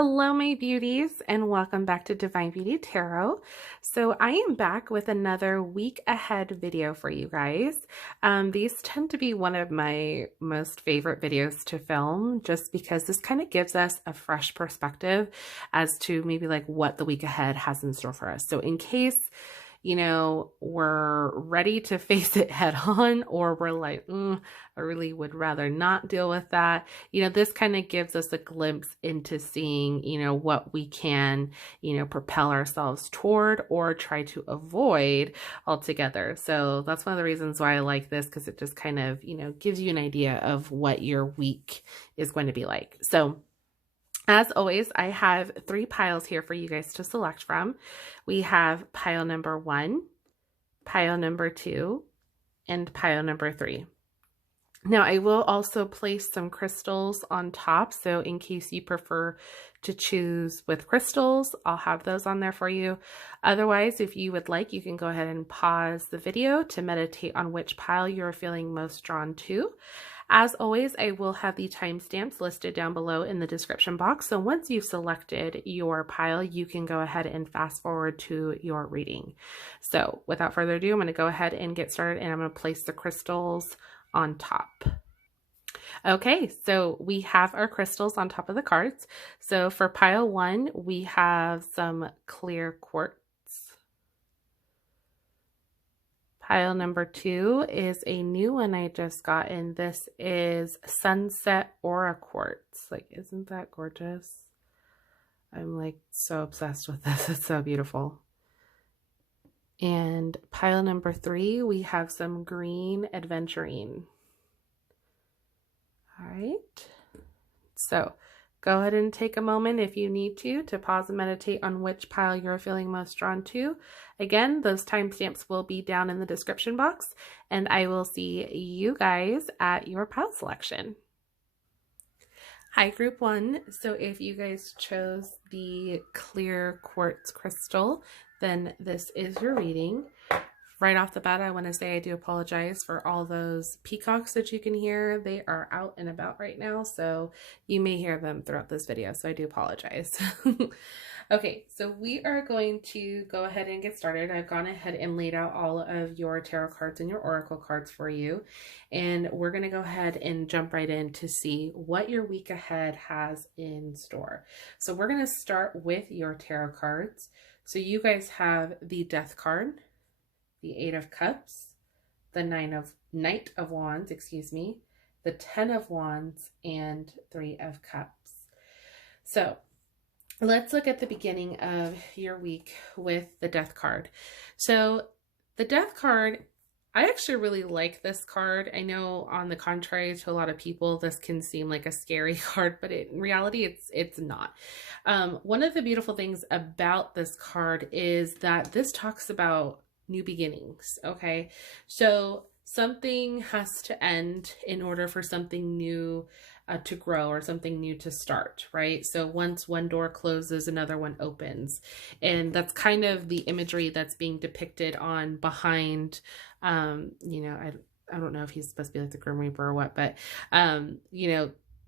Hello, my beauties, and welcome back to Divine Beauty Tarot. So I am back with another week ahead video for you guys. These tend to be one of my most favorite videos to film just because this kind of gives us a fresh perspective as to maybe like what the week ahead has in store for us. So in case we're ready to face it head on, or we're like, I really would rather not deal with that. This kind of gives us a glimpse into seeing, what we can, propel ourselves toward or try to avoid altogether. So that's one of the reasons why I like this, because it just kind of, gives you an idea of what your week is going to be like. So as always, I have 3 piles here for you guys to select from. We have pile number 1, pile number 2, and pile number 3. Now, I will also place some crystals on top, so in case you prefer to choose with crystals, I'll have those on there for you. Otherwise, if you would like, you can go ahead and pause the video to meditate on which pile you're feeling most drawn to. As always, I will have the timestamps listed down below in the description box. So once you've selected your pile, you can go ahead and fast forward to your reading. So without further ado, I'm going to go ahead and get started, and I'm going to place the crystals on top. Okay, so we have our crystals on top of the cards. So for pile 1, we have some clear quartz. Pile number 2 is a new one I just got, and this is Sunset Oraquartz. Like, isn't that gorgeous? I'm like so obsessed with this. It's so beautiful. And pile number 3, we have some green Adventurine. All right. So go ahead and take a moment if you need to pause and meditate on which pile you're feeling most drawn to. Again, those timestamps will be down in the description box, and I will see you guys at your pile selection. Hi, group 1. So if you guys chose the clear quartz crystal, then this is your reading. Right off the bat, I want to say I do apologize for all those peacocks that you can hear. They are out and about right now, so you may hear them throughout this video, so I do apologize. Okay, so we are going to go ahead and get started. I've gone ahead and laid out all of your tarot cards and your oracle cards for you, and we're going to go ahead and jump right in to see what your week ahead has in store. So we're going to start with your tarot cards. So you guys have the Death card, the 8 of Cups, the Knight of Wands, the 10 of Wands, and 3 of Cups. So let's look at the beginning of your week with the Death card. So the Death card, I actually really like this card. I know on the contrary to a lot of people, this can seem like a scary card, but in reality, it's not. One of the beautiful things about this card is that this talks about new beginnings. Okay, so something has to end in order for something new to grow, or something new to start, right? So once one door closes, another one opens, and that's kind of the imagery that's being depicted on behind. I don't know if he's supposed to be like the Grim Reaper or what, but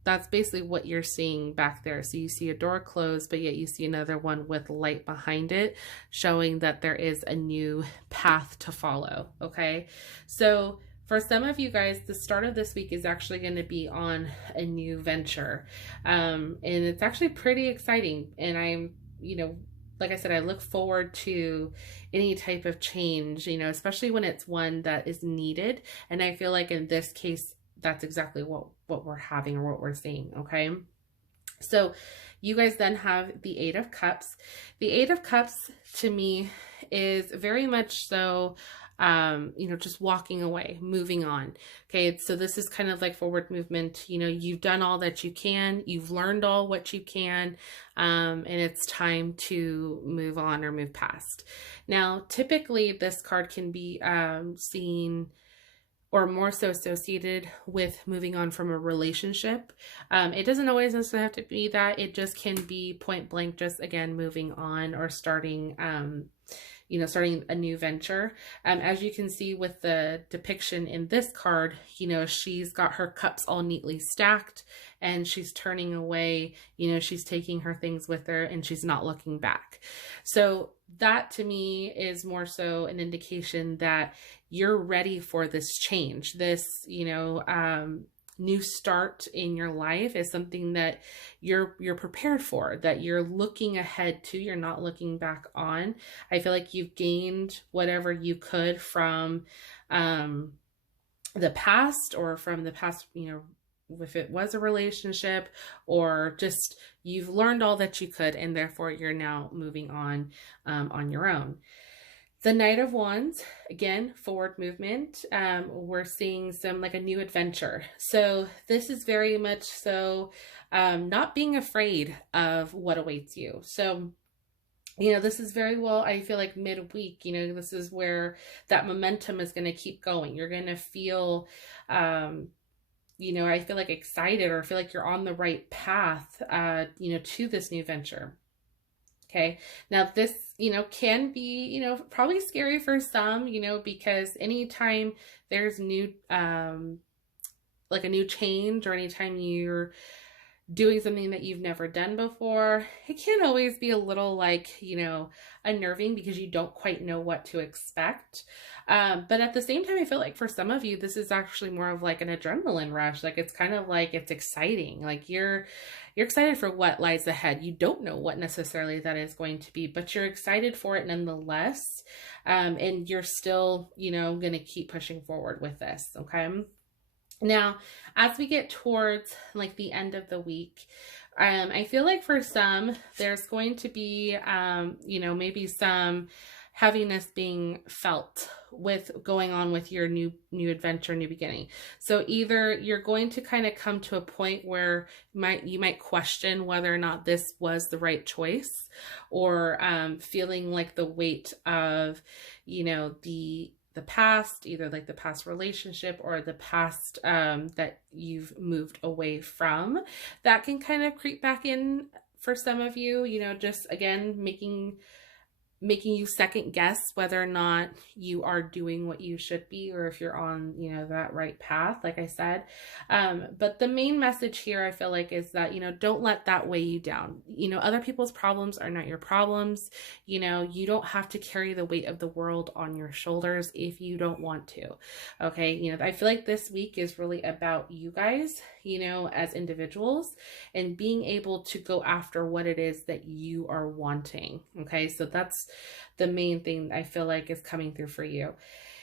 that's basically what you're seeing back there. So you see a door closed, but yet you see another one with light behind it, showing that there is a new path to follow. Okay, so for some of you guys, the start of this week is actually going to be on a new venture, and it's actually pretty exciting. And I'm, like I said, I look forward to any type of change, especially when it's one that is needed. And I feel like in this case, that's exactly what we're having, or what we're seeing. Okay, so you guys then have the 8 of Cups. The 8 of Cups to me is very much so just walking away, moving on. Okay, so this is kind of like forward movement. You've done all that you can, you've learned all what you can, and it's time to move on or move past. Now, typically this card can be seen or more so associated with moving on from a relationship. It doesn't always necessarily have to be that. It just can be point blank, just again, moving on or starting, starting a new venture. As you can see with the depiction in this card, she's got her cups all neatly stacked and she's turning away, she's taking her things with her and she's not looking back. So that to me is more so an indication that you're ready for this change. This, new start in your life is something that you're prepared for, that you're looking ahead to, you're not looking back on. I feel like you've gained whatever you could from the past, or from the past, if it was a relationship, or just you've learned all that you could, and therefore you're now moving on your own. The Knight of Wands, again, forward movement. We're seeing some like a new adventure. So this is very much so not being afraid of what awaits you. So, this is very well, I feel like midweek, this is where that momentum is going to keep going. You're going to feel, I feel like excited, or feel like you're on the right path, to this new venture. Okay. Now this, can be, probably scary for some, because anytime there's new, like a new change, or anytime you're doing something that you've never done before, it can always be a little like, unnerving, because you don't quite know what to expect. But at the same time, I feel like for some of you, this is actually more of like an adrenaline rush. Like it's kind of like, it's exciting. Like you're excited for what lies ahead. You don't know what necessarily that is going to be, but you're excited for it nonetheless. And you're still, going to keep pushing forward with this. Okay. Now, as we get towards like the end of the week, I feel like for some, there's going to be, maybe some heaviness being felt with going on with your new adventure, new beginning. So either you're going to kind of come to a point where you might question whether or not this was the right choice, or feeling like the weight of, the past, either like the past relationship or the past that you've moved away from, that can kind of creep back in for some of you, just again, making you second guess whether or not you are doing what you should be, or if you're on, that right path, like I said. But the main message here, I feel like, is that, don't let that weigh you down. Other people's problems are not your problems. You don't have to carry the weight of the world on your shoulders if you don't want to. Okay. I feel like this week is really about you guys, as individuals, and being able to go after what it is that you are wanting. Okay. So that's the main thing I feel like is coming through for you.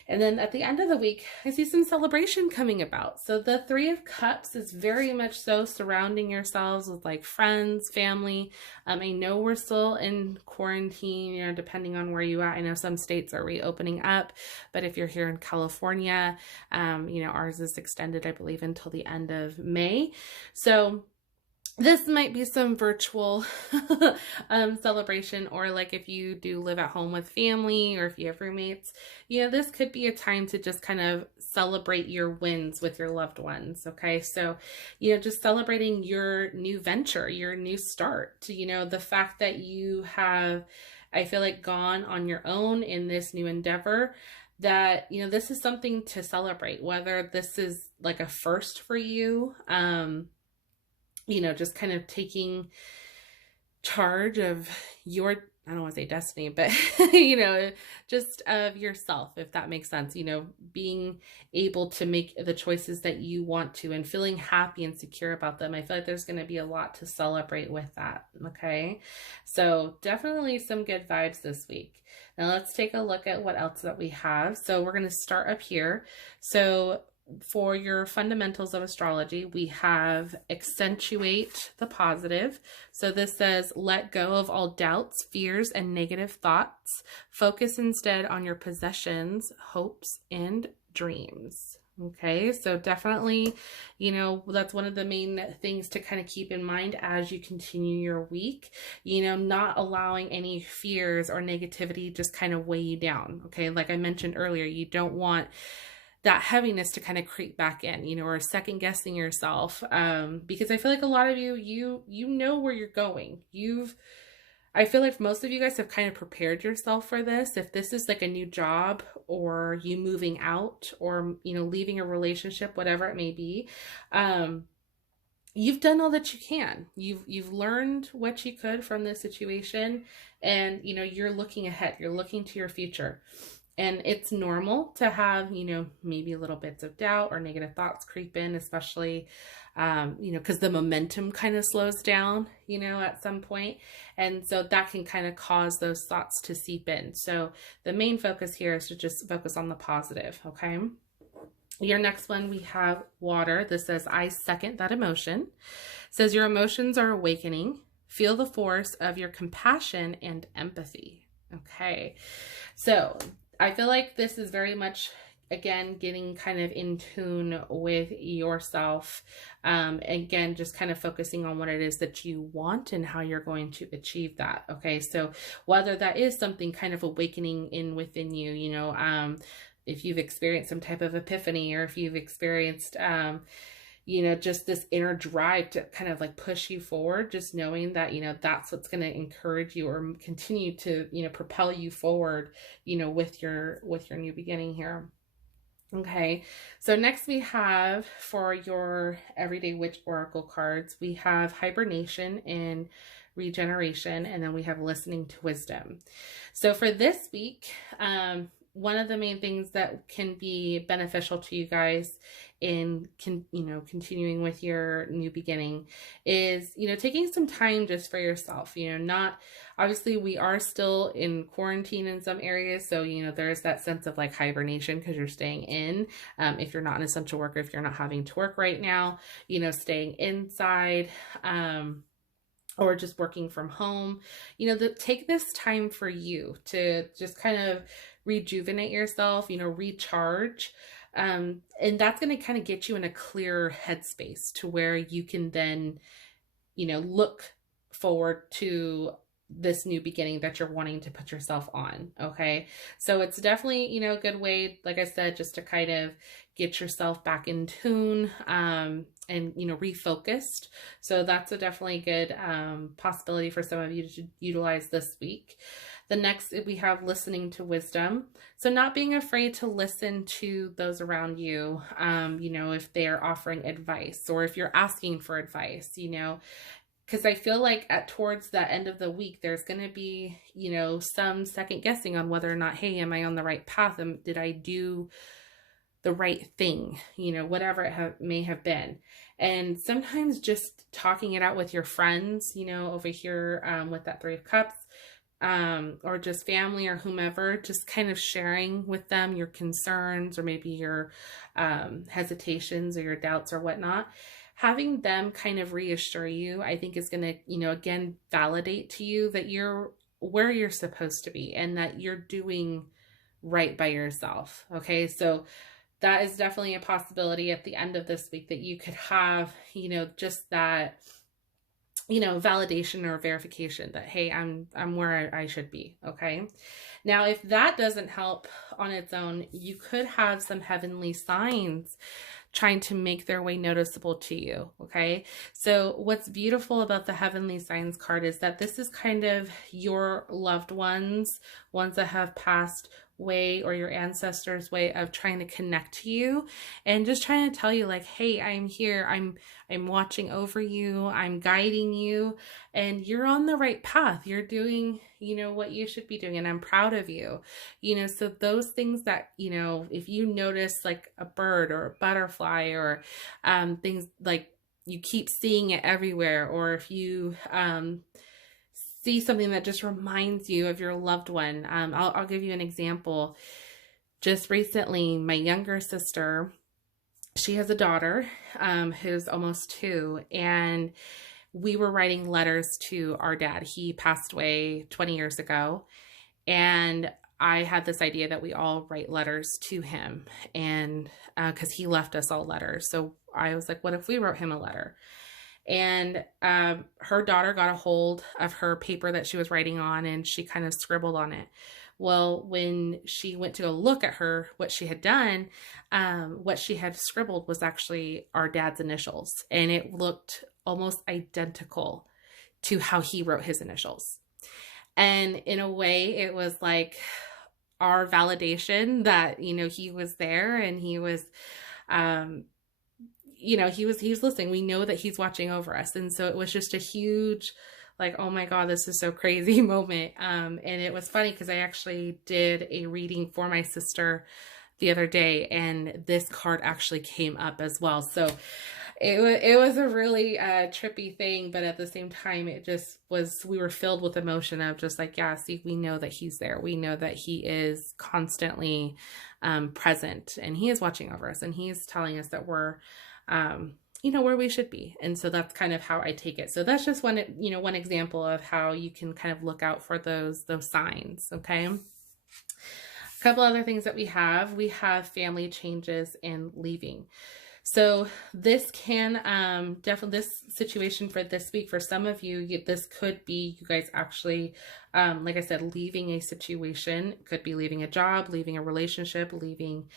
And then at the end of the week, I see some celebration coming about. So the Three of Cups is very much so surrounding yourselves with like friends, family. I know we're still in quarantine, depending on where you are. I know some states are reopening up, but if you're here in California, ours is extended, I believe, until the end of May. So this might be some virtual celebration, or like if you do live at home with family, or if you have roommates, this could be a time to just kind of celebrate your wins with your loved ones. Okay. So, just celebrating your new venture, your new start, the fact that you have, I feel like, gone on your own in this new endeavor, that, this is something to celebrate, whether this is like a first for you, just kind of taking charge of your, I don't want to say destiny, but, just of yourself, if that makes sense, being able to make the choices that you want to, and feeling happy and secure about them. I feel like there's going to be a lot to celebrate with that. Okay. So definitely some good vibes this week. Now let's take a look at what else that we have. So we're going to start up here. So for your fundamentals of astrology, we have accentuate the positive. So this says, let go of all doubts, fears, and negative thoughts. Focus instead on your possessions, hopes, and dreams. Okay, so definitely, that's one of the main things to kind of keep in mind as you continue your week, not allowing any fears or negativity just kind of weigh you down. Okay, like I mentioned earlier, you don't want that heaviness to kind of creep back in, you know, or second guessing yourself. Because I feel like a lot of you know where you're going. I feel like most of you guys have kind of prepared yourself for this. If this is like a new job or you moving out or, you know, leaving a relationship, whatever it may be, you've done all that you can. You've learned what you could from this situation, and, you know, you're looking ahead. You're looking to your future. And it's normal to have, you know, maybe little bits of doubt or negative thoughts creep in, especially, you know, because the momentum kind of slows down, you know, at some point. And so that can kind of cause those thoughts to seep in. So the main focus here is to just focus on the positive, okay? Your next one, we have water. This says, I second that emotion. It says, your emotions are awakening. Feel the force of your compassion and empathy. Okay. So I feel like this is very much, again, getting kind of in tune with yourself. Again, just kind of focusing on what it is that you want and how you're going to achieve that. Okay. So whether that is something kind of awakening within you, you know, if you've experienced some type of epiphany, or if you've experienced, you know, just this inner drive to kind of like push you forward, just knowing that, you know, that's what's going to encourage you or continue to, you know, propel you forward, you know, with your new beginning here. Okay. So next we have, for your everyday witch oracle cards, we have hibernation and regeneration, and then we have listening to wisdom. So for this week, one of the main things that can be beneficial to you guys in continuing with your new beginning is, you know, taking some time just for yourself. You know, not obviously, we are still in quarantine in some areas, so, you know, there's that sense of like hibernation because you're staying in. If you're not an essential worker, if you're not having to work right now, you know, staying inside, or just working from home, you know, take this time for you to just kind of rejuvenate yourself, you know, recharge. And that's going to kind of get you in a clearer headspace to where you can then, you know, look forward to this new beginning that you're wanting to put yourself on. Okay. So it's definitely, you know, a good way, like I said, just to kind of get yourself back in tune, and, you know, refocused. So that's a definitely good, possibility for some of you to utilize this week. The next, we have listening to wisdom. So not being afraid to listen to those around you, you know, if they're offering advice or if you're asking for advice, you know, because I feel like towards the end of the week, there's going to be, you know, some second guessing on whether or not, hey, am I on the right path? Did I do the right thing? You know, whatever it may have been. And sometimes just talking it out with your friends, you know, over here with that Three of Cups, or just family or whomever, just kind of sharing with them your concerns or maybe your hesitations or your doubts or whatnot. Having them kind of reassure you, I think is going to, you know, again, validate to you that you're where you're supposed to be and that you're doing right by yourself. Okay. So that is definitely a possibility at the end of this week that you could have, you know, just that, you know, validation or verification that, hey, I'm where I should be. Okay. Now, if that doesn't help on its own, you could have some heavenly signs trying to make their way noticeable to you. Okay. So what's beautiful about the heavenly signs card is that this is kind of your loved ones that have passed way, or your ancestors' way of trying to connect to you and just trying to tell you like, hey, I'm here. I'm watching over you. I'm guiding you, and you're on the right path. You're doing, you know, what you should be doing. And I'm proud of you, you know, so those things that, you know, if you notice like a bird or a butterfly or things like you keep seeing it everywhere, or if you, see something that just reminds you of your loved one. I'll give you an example. Just recently, my younger sister, she has a daughter who's almost 2, and we were writing letters to our dad. He passed away 20 years ago, and I had this idea that we all write letters to him, and because he left us all letters. So I was like, what if we wrote him a letter? And her daughter got a hold of her paper that she was writing on, and she kind of scribbled on it. Well, when she went to go look at her, what she had done, what she had scribbled was actually our dad's initials, and it looked almost identical to how he wrote his initials. And in a way, it was like our validation that, you know, he was there and he was, you know, he was listening. We know that he's watching over us. And so it was just a huge, like, oh my God, this is so crazy moment. And it was funny because I actually did a reading for my sister the other day, and this card actually came up as well. So it was a really trippy thing, but at the same time, it just was, we were filled with emotion of just like, yeah, see, we know that he's there. We know that he is constantly present, and he is watching over us, and he's telling us that we're, you know, where we should be. And so that's kind of how I take it. So that's just one, you know, one example of how you can kind of look out for those signs. Okay. A couple other things that we have family changes and leaving. So this can definitely, this situation for this week, for some of you, this could be you guys actually, like I said, leaving a situation. It could be leaving a job, leaving a relationship, leaving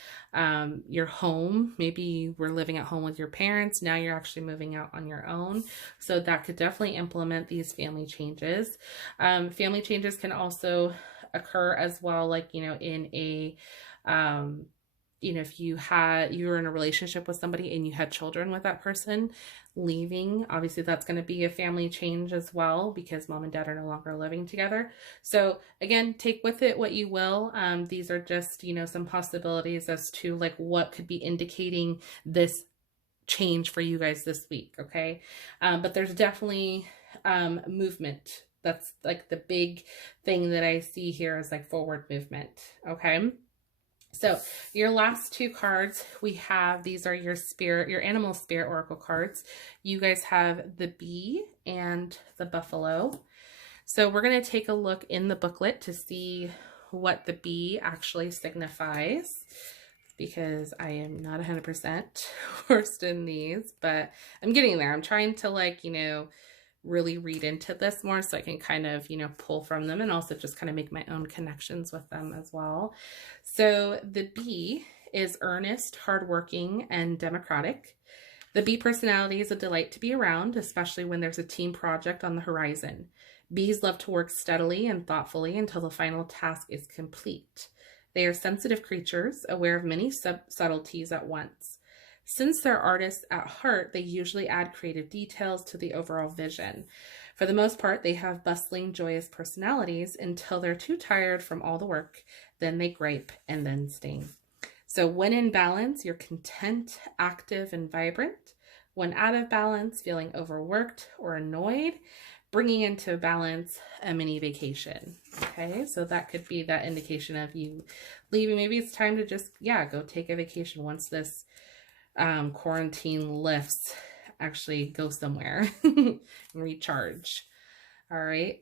your home. Maybe you were living at home with your parents. Now you're actually moving out on your own. So that could definitely implement these family changes. Family changes can also occur as well, like, you know, in a you know, if you were in a relationship with somebody and you had children with that person, leaving, obviously that's going to be a family change as well, because mom and dad are no longer living together. So again, take with it what you will. These are just, you know, some possibilities as to like what could be indicating this change for you guys this week. Okay. But there's definitely movement. That's like the big thing that I see here is like forward movement. Okay. So your last two cards we have, these are your animal spirit oracle cards. You guys have the bee and the buffalo. So we're going to take a look in the booklet to see what the bee actually signifies, because I am not 100% versed in these, but I'm getting there. I'm trying to, like, you know, really read into this more so I can kind of, you know, pull from them and also just kind of make my own connections with them as well. So the bee is earnest, hardworking, and democratic. The bee personality is a delight to be around, especially when there's a team project on the horizon. Bees love to work steadily and thoughtfully until the final task is complete. They are sensitive creatures, aware of many subtleties at once. Since they're artists at heart, they usually add creative details to the overall vision. For the most part, they have bustling, joyous personalities until they're too tired from all the work. Then they gripe and then sting. So when in balance, you're content, active, and vibrant. When out of balance, feeling overworked or annoyed, bringing into balance a mini vacation. Okay, so that could be that indication of you leaving. Maybe it's time to just, yeah, go take a vacation once this quarantine lifts. Actually go somewhere and recharge. All right.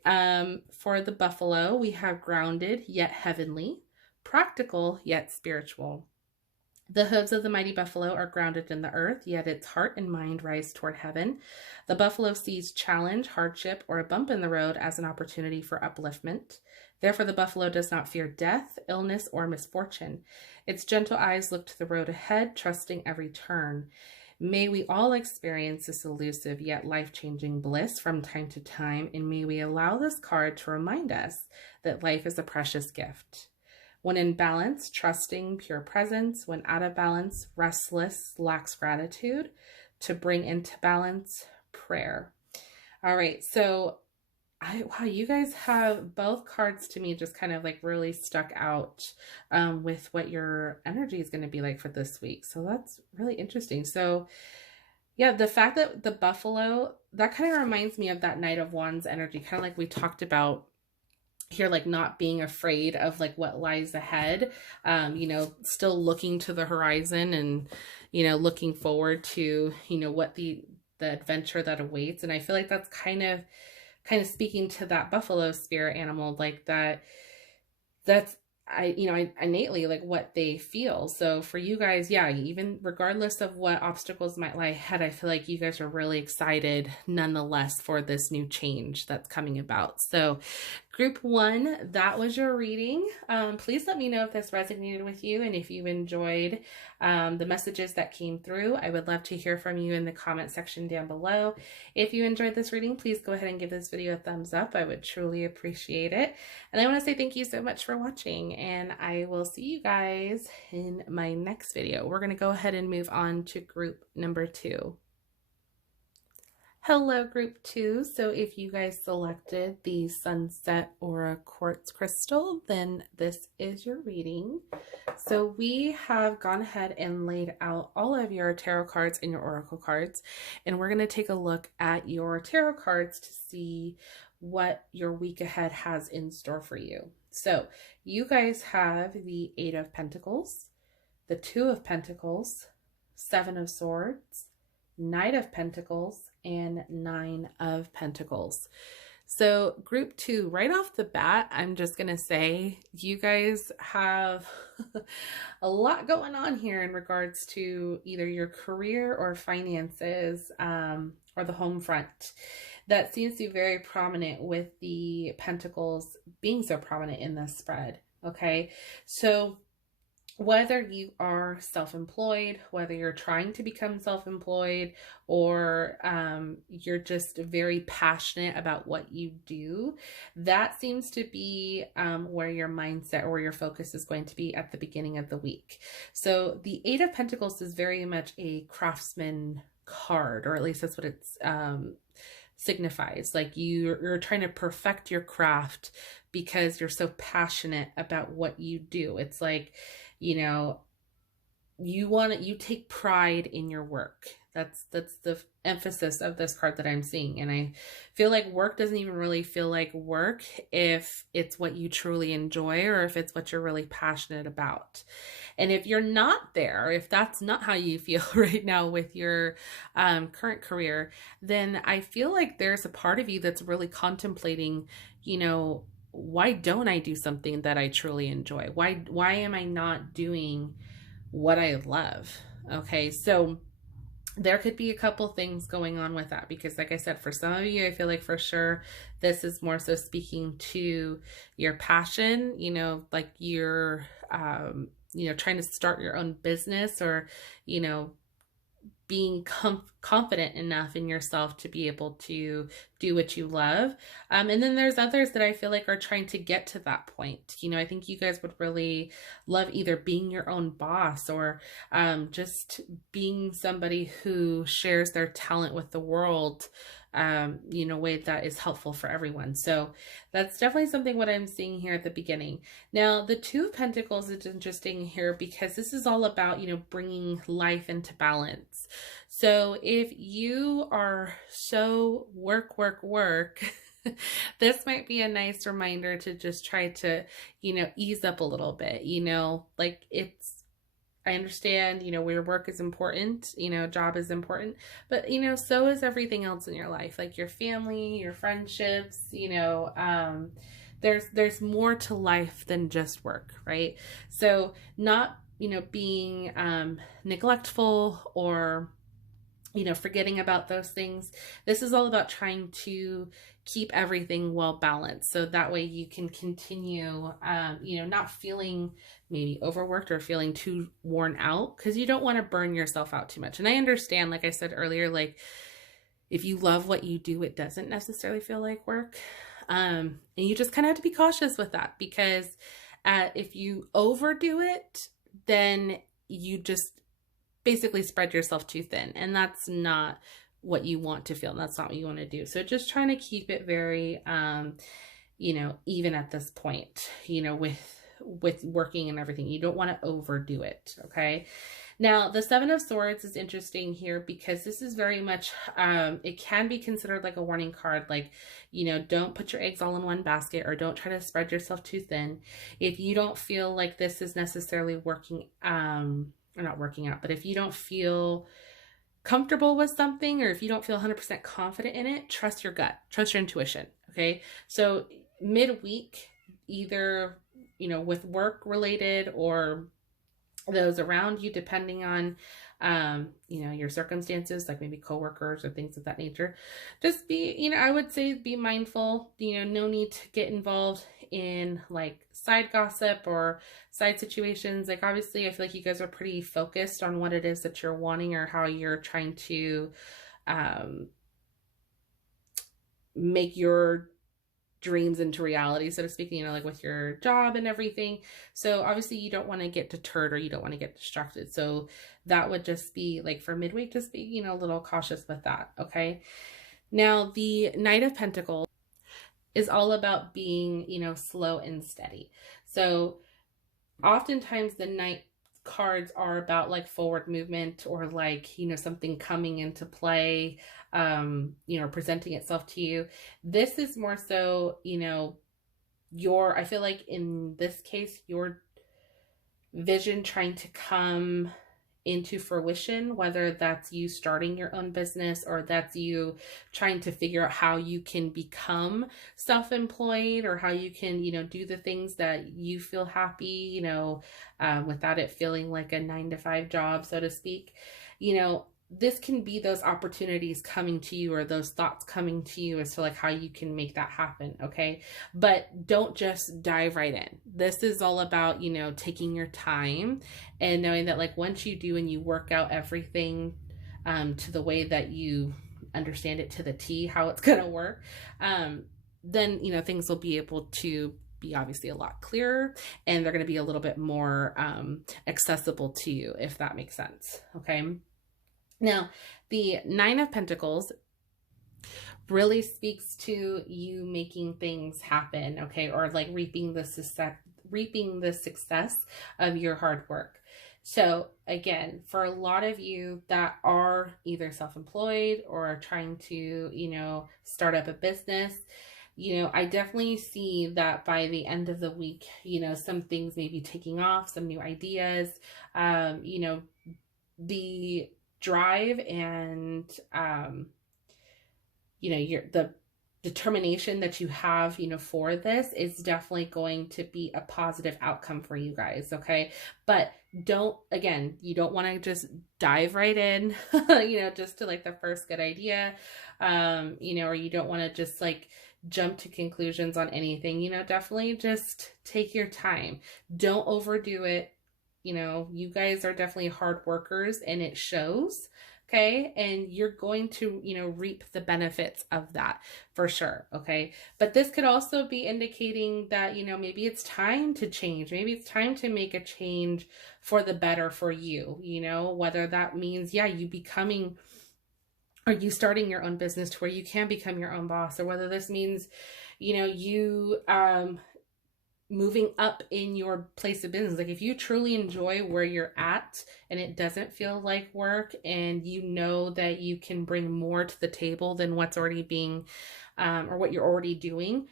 For the buffalo, we have grounded yet heavenly, practical yet spiritual. The hooves of the mighty buffalo are grounded in the earth, yet its heart and mind rise toward heaven. The buffalo sees challenge, hardship, or a bump in the road as an opportunity for upliftment. Therefore, the buffalo does not fear death, illness, or misfortune. Its gentle eyes look to the road ahead, trusting every turn. May we all experience this elusive yet life-changing bliss from time to time, and may we allow this card to remind us that life is a precious gift. When in balance, trusting pure presence. When out of balance, restless, lacks gratitude. To bring into balance, prayer. All right, so wow, you guys have both cards to me just kind of like really stuck out with what your energy is going to be like for this week. So that's really interesting. So yeah, the fact that the buffalo, that kind of reminds me of that Knight of Wands energy, kind of like we talked about here, like not being afraid of like what lies ahead, you know, still looking to the horizon and, you know, looking forward to, you know, what the adventure that awaits. And I feel like that's kind of speaking to that buffalo spirit animal, like that's I innately like what they feel. So for you guys, yeah, even regardless of what obstacles might lie ahead, I feel like you guys are really excited nonetheless for this new change that's coming about. So Group 1, that was your reading. Please let me know if this resonated with you and if you enjoyed the messages that came through. I would love to hear from you in the comment section down below. If you enjoyed this reading, please go ahead and give this video a thumbs up. I would truly appreciate it. And I want to say thank you so much for watching, and I will see you guys in my next video. We're going to go ahead and move on to group number 2. Hello, group 2. So if you guys selected the Sunset Aura Quartz Crystal, then this is your reading. So we have gone ahead and laid out all of your tarot cards and your oracle cards, and we're going to take a look at your tarot cards to see what your week ahead has in store for you. So you guys have the 8 of Pentacles, the 2 of Pentacles, 7 of Swords, Knight of Pentacles, and 9 of Pentacles. So group 2, right off the bat, I'm just going to say you guys have a lot going on here in regards to either your career or finances, or the home front. That seems to be very prominent with the Pentacles being so prominent in this spread. Okay, so whether you are self-employed, whether you're trying to become self-employed, or you're just very passionate about what you do, that seems to be where your mindset or your focus is going to be at the beginning of the week. So the 8 of Pentacles is very much a craftsman card, or at least that's what it's signifies. Like you're trying to perfect your craft because you're so passionate about what you do. It's like, you know, you take pride in your work. That's the emphasis of this card that I'm seeing. And I feel like work doesn't even really feel like work if it's what you truly enjoy or if it's what you're really passionate about. And if you're not there, if that's not how you feel right now with your current career, then I feel like there's a part of you that's really contemplating, you know, why don't I do something that I truly enjoy? Why am I not doing what I love? Okay, so there could be a couple things going on with that, because like I said, for some of you, I feel like for sure this is more so speaking to your passion, you know, like you're you know, trying to start your own business, or, you know, being confident enough in yourself to be able to do what you love. And then there's others that I feel like are trying to get to that point. You know, I think you guys would really love either being your own boss, or just being somebody who shares their talent with the world, you know, way that is helpful for everyone. So that's definitely something what I'm seeing here at the beginning. Now, the 2 of Pentacles is interesting here because this is all about, you know, bringing life into balance. So if you are so work, this might be a nice reminder to just try to, you know, ease up a little bit. You know, like I understand, you know, where work is important, you know, job is important, but, you know, so is everything else in your life, like your family, your friendships, you know, there's more to life than just work, right? So not, you know, being neglectful or, you know, forgetting about those things. This is all about trying to keep everything well balanced, so that way you can continue, you know, not feeling maybe overworked or feeling too worn out, because you don't want to burn yourself out too much. And I understand, like I said earlier, like if you love what you do, it doesn't necessarily feel like work. And you just kind of have to be cautious with that, because if you overdo it, then you just basically spread yourself too thin, and that's not what you want to feel, and that's not what you want to do. So just trying to keep it very you know, even at this point, you know, with working and everything. You don't want to overdo it. Okay, now the 7 of Swords is interesting here because this is very much it can be considered like a warning card, like, you know, don't put your eggs all in one basket, or don't try to spread yourself too thin. If you don't feel like this is necessarily working or not working out, but if you don't feel comfortable with something, or if you don't feel 100% confident in it, trust your gut, trust your intuition. Okay, so midweek, either, you know, with work related or those around you, depending on you know, your circumstances, like maybe coworkers or things of that nature. Just be, you know, I would say be mindful, you know, no need to get involved in like side gossip or side situations. Like obviously I feel like you guys are pretty focused on what it is that you're wanting or how you're trying to make your dreams into reality, so to speak, you know, like with your job and everything. So obviously you don't want to get deterred or you don't want to get distracted. So that would just be like for midweek, just be, you know, a little cautious with that. Okay. Now the Knight of Pentacles is all about being, you know, slow and steady. So oftentimes the Knight cards are about like forward movement or like, you know, something coming into play, you know, presenting itself to you. This is more so, you know, I feel like in this case, your vision trying to come into fruition, whether that's you starting your own business or that's you trying to figure out how you can become self-employed or how you can, you know, do the things that you feel happy, you know, without it feeling like a 9-to-5 job, so to speak. You know, this can be those opportunities coming to you or those thoughts coming to you as to like how you can make that happen. Okay. But don't just dive right in. This is all about, you know, taking your time and knowing that like once you do and you work out everything to the way that you understand it to the T, how it's going to work, then, you know, things will be able to be obviously a lot clearer and they're going to be a little bit more accessible to you, if that makes sense. Okay. Now, the Nine of Pentacles really speaks to you making things happen, okay, or like reaping the success of your hard work. So again, for a lot of you that are either self-employed or are trying to, you know, start up a business, you know, I definitely see that by the end of the week, you know, some things may be taking off, some new ideas, you know, the drive and you know, the determination that you have, you know, for this is definitely going to be a positive outcome for you guys. Okay. But you don't want to just dive right in, you know, just to like the first good idea, you know, or you don't want to just like jump to conclusions on anything, you know, definitely just take your time. Don't overdo it. You know, you guys are definitely hard workers and it shows. Okay. And you're going to, you know, reap the benefits of that for sure. Okay. But this could also be indicating that, you know, maybe it's time to change. Maybe it's time to make a change for the better for you, you know, whether that means, yeah, you becoming or you starting your own business to where you can become your own boss, or whether this means, you know, you, moving up in your place of business. Like if you truly enjoy where you're at and it doesn't feel like work and you know that you can bring more to the table than what's already being or what you're already doing,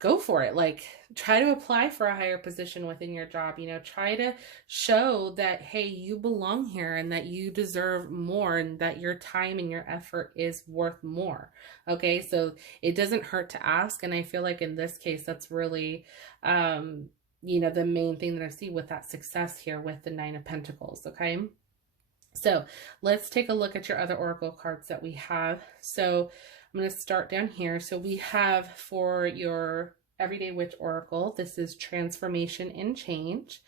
go for it. Like try to apply for a higher position within your job, you know, try to show that, hey, you belong here and that you deserve more and that your time and your effort is worth more. Okay. So it doesn't hurt to ask. And I feel like in this case, that's really, you know, the main thing that I see with that success here with the Nine of Pentacles. Okay. So let's take a look at your other oracle cards that we have. So I'm going to start down here. So we have for your Everyday Witch Oracle, this is Transformation and Change.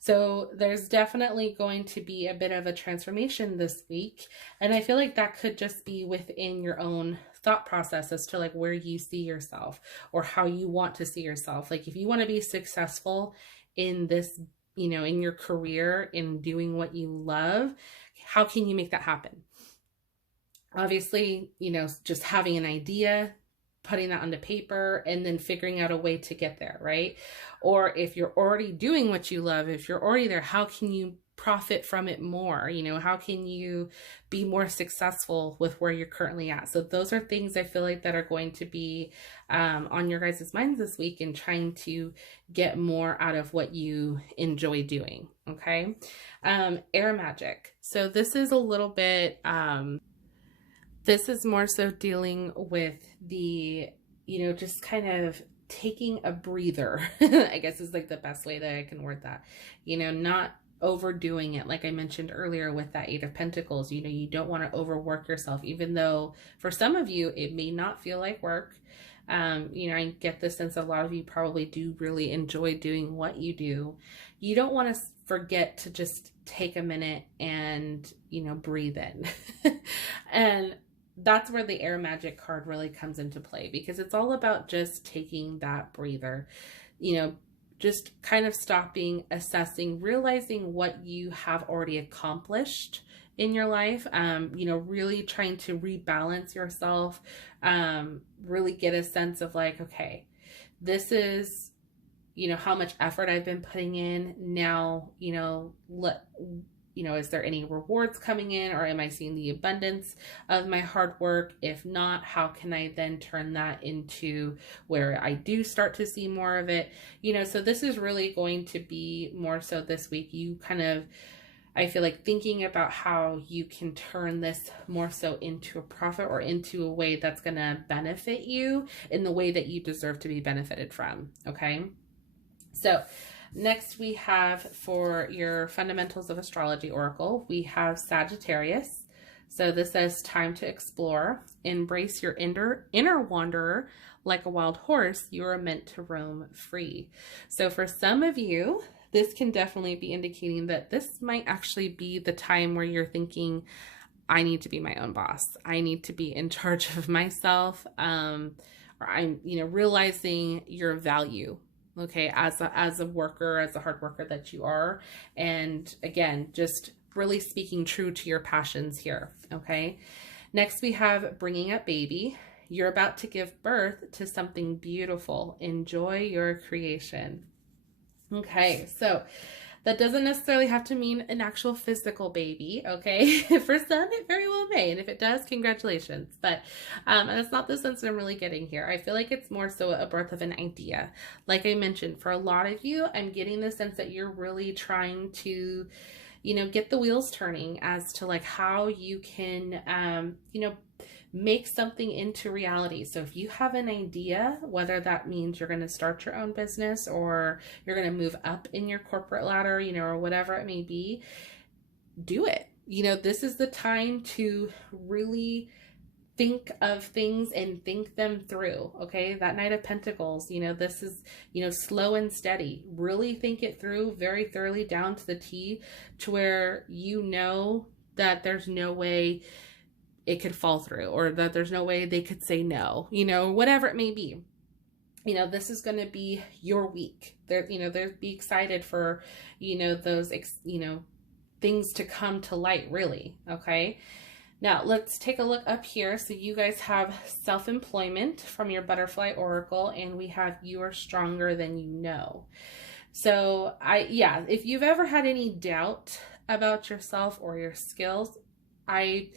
So there's definitely going to be a bit of a transformation this week. And I feel like that could just be within your own thought process as to like where you see yourself or how you want to see yourself. Like if you want to be successful in this, you know, in your career, in doing what you love, how can you make that happen? Obviously, you know, just having an idea, putting that onto paper, and then figuring out a way to get there, right? Or if you're already doing what you love, if you're already there, how can you profit from it more? You know, how can you be more successful with where you're currently at? So those are things I feel like that are going to be on your guys' minds this week and trying to get more out of what you enjoy doing, okay? Air magic. So this is a little bit... this is more so dealing with the, you know, just kind of taking a breather, I guess is like the best way that I can word that. You know, not overdoing it. Like I mentioned earlier with that Eight of Pentacles, you know, you don't want to overwork yourself, even though for some of you, it may not feel like work. You know, I get the sense that a lot of you probably do really enjoy doing what you do. You don't want to forget to just take a minute and, you know, breathe in. And that's where the Air Magic card really comes into play, because it's all about just taking that breather, you know, just kind of stopping, assessing, realizing what you have already accomplished in your life, you know, really trying to rebalance yourself, really get a sense of like, okay, this is, you know, how much effort I've been putting in now, you know, is there any rewards coming in, or am I seeing the abundance of my hard work? If not, how can I then turn that into where I do start to see more of it? You know, so this is really going to be more so this week, you kind of, I feel like, thinking about how you can turn this more so into a profit, or into a way that's going to benefit you in the way that you deserve to be benefited from. Okay. So next we have, for your Fundamentals of Astrology Oracle, we have Sagittarius. So this says, time to explore, embrace your inner wanderer. Like a wild horse, you are meant to roam free. So for some of you, this can definitely be indicating that this might actually be the time where you're thinking, I need to be my own boss. I need to be in charge of myself. Or I'm, you know, realizing your value, okay, as a worker, as a hard worker that you are. And again, just really speaking true to your passions here. Okay. Next we have bringing up baby. You're about to give birth to something beautiful. Enjoy your creation. Okay, so that doesn't necessarily have to mean an actual physical baby, okay? For some, it very well may, and if it does, congratulations. But that's not the sense that I'm really getting here. I feel like it's more so a birth of an idea. Like I mentioned, for a lot of you, I'm getting the sense that you're really trying to, you know, get the wheels turning as to like how you can, you know, make something into reality. So if you have an idea, whether that means you're going to start your own business, or you're going to move up in your corporate ladder, you know, or whatever it may be, do it. You know, this is the time to really think of things and think them through. Okay. That Knight of Pentacles, you know, this is, you know, slow and steady. Really think it through very thoroughly, down to the T, to where you know that there's no way it could fall through, or that there's no way they could say no, you know, whatever it may be. You know, this is going to be your week. There, you know, be excited for, you know, those, you know, things to come to light, really. Okay. Now let's take a look up here. So you guys have self-employment from your Butterfly Oracle, and we have you are stronger than you know. So yeah, if you've ever had any doubt about yourself or your skills, I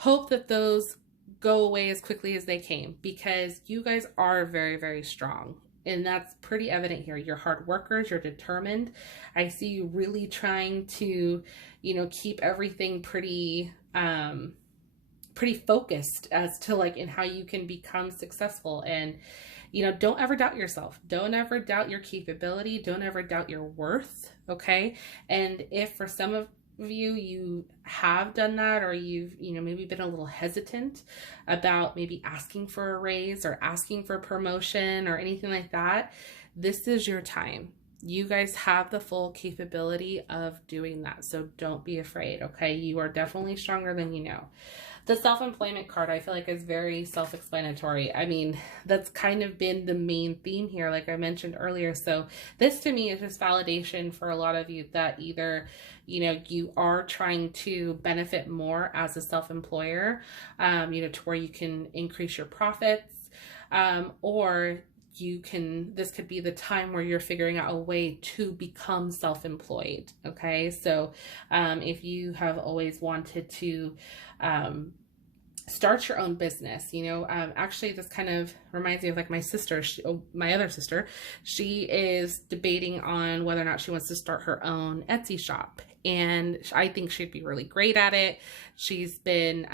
hope that those go away as quickly as they came, because you guys are very, very strong. And that's pretty evident here. You're hard workers, you're determined. I see you really trying to, you know, keep everything pretty focused as to like in how you can become successful. And, you know, don't ever doubt yourself. Don't ever doubt your capability. Don't ever doubt your worth. Okay. And if for some of you have done that, or you've, you know, maybe been a little hesitant about maybe asking for a raise or asking for promotion or anything like that, this is your time. You guys have the full capability of doing that. So don't be afraid. Okay. You are definitely stronger than you know. The self-employment card, I feel like, is very self-explanatory. I mean, that's kind of been the main theme here, like I mentioned earlier. So this to me is just validation for a lot of you that either, you know, you are trying to benefit more as a self-employer, you know, to where you can increase your profits, or you can, this could be the time where you're figuring out a way to become self-employed. Okay. So, if you have always wanted to, start your own business, you know, actually this kind of reminds me of like my sister, my other sister, she is debating on whether or not she wants to start her own Etsy shop. and I think she'd be really great at it. She's been,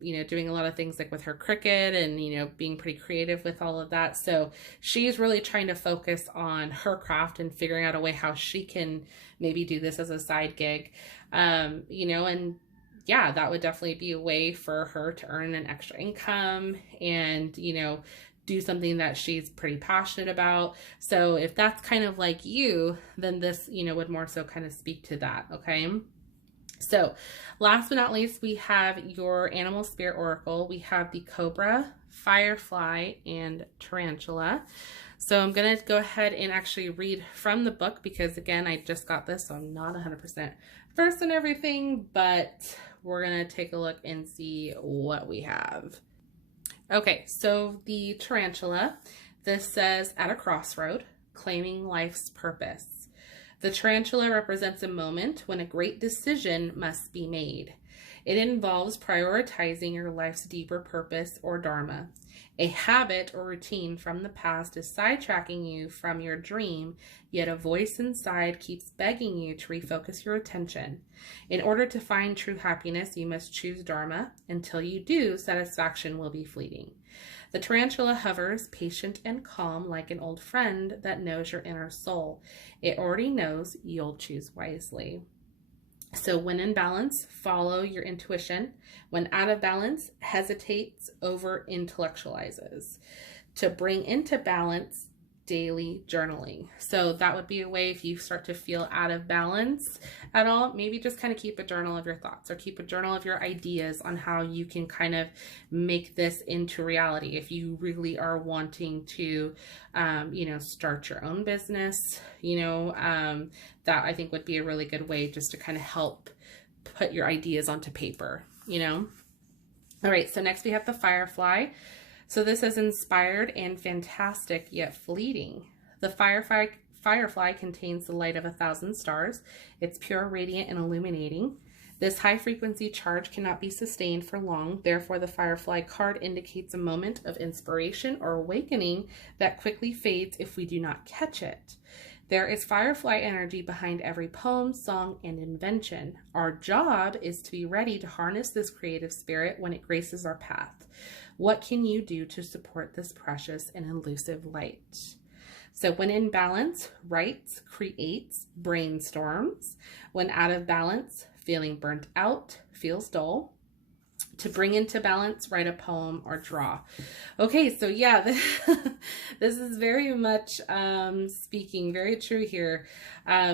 you know, doing a lot of things like with her Cricut and, you know, being pretty creative with all of that. So she's really trying to focus on her craft and figuring out a way how she can maybe do this as a side gig, you know, and yeah, that would definitely be a way for her to earn an extra income and, you know, do something that she's pretty passionate about. So if that's kind of like you, then this, you know, would more so kind of speak to that. Okay. So last but not least, we have your animal spirit oracle. We have the cobra, firefly, and tarantula. So I'm going to go ahead and actually read from the book because again, I just got this, so I'm not 100% versed in everything, but we're going to take a look and see what we have. Okay, so the tarantula, this says, at a crossroad, claiming life's purpose. The tarantula represents a moment when a great decision must be made. It involves prioritizing your life's deeper purpose or dharma. A habit or routine from the past is sidetracking you from your dream, yet a voice inside keeps begging you to refocus your attention. In order to find true happiness, you must choose dharma. Until you do, satisfaction will be fleeting. The tarantula hovers, patient and calm, like an old friend that knows your inner soul. It already knows you'll choose wisely. So when in balance, follow your intuition. When out of balance, hesitates, over intellectualizes. To bring into balance, daily journaling. So that would be a way if you start to feel out of balance at all, maybe just kind of keep a journal of your thoughts or keep a journal of your ideas on how you can kind of make this into reality. If you really are wanting to, you know, start your own business, you know, that I think would be a really good way just to kind of help put your ideas onto paper, you know? All right. So next we have the firefly. So this is inspired and fantastic, yet fleeting. The firefly contains the light of 1,000 stars. It's pure, radiant, and illuminating. This high-frequency charge cannot be sustained for long. Therefore, the firefly card indicates a moment of inspiration or awakening that quickly fades if we do not catch it. There is firefly energy behind every poem, song, and invention. Our job is to be ready to harness this creative spirit when it graces our path. What can you do to support this precious and elusive light? So when in balance, writes, creates, brainstorms. When out of balance, feeling burnt out, feels dull. To bring into balance, write a poem or draw. Okay, so yeah, this is very much speaking very true here.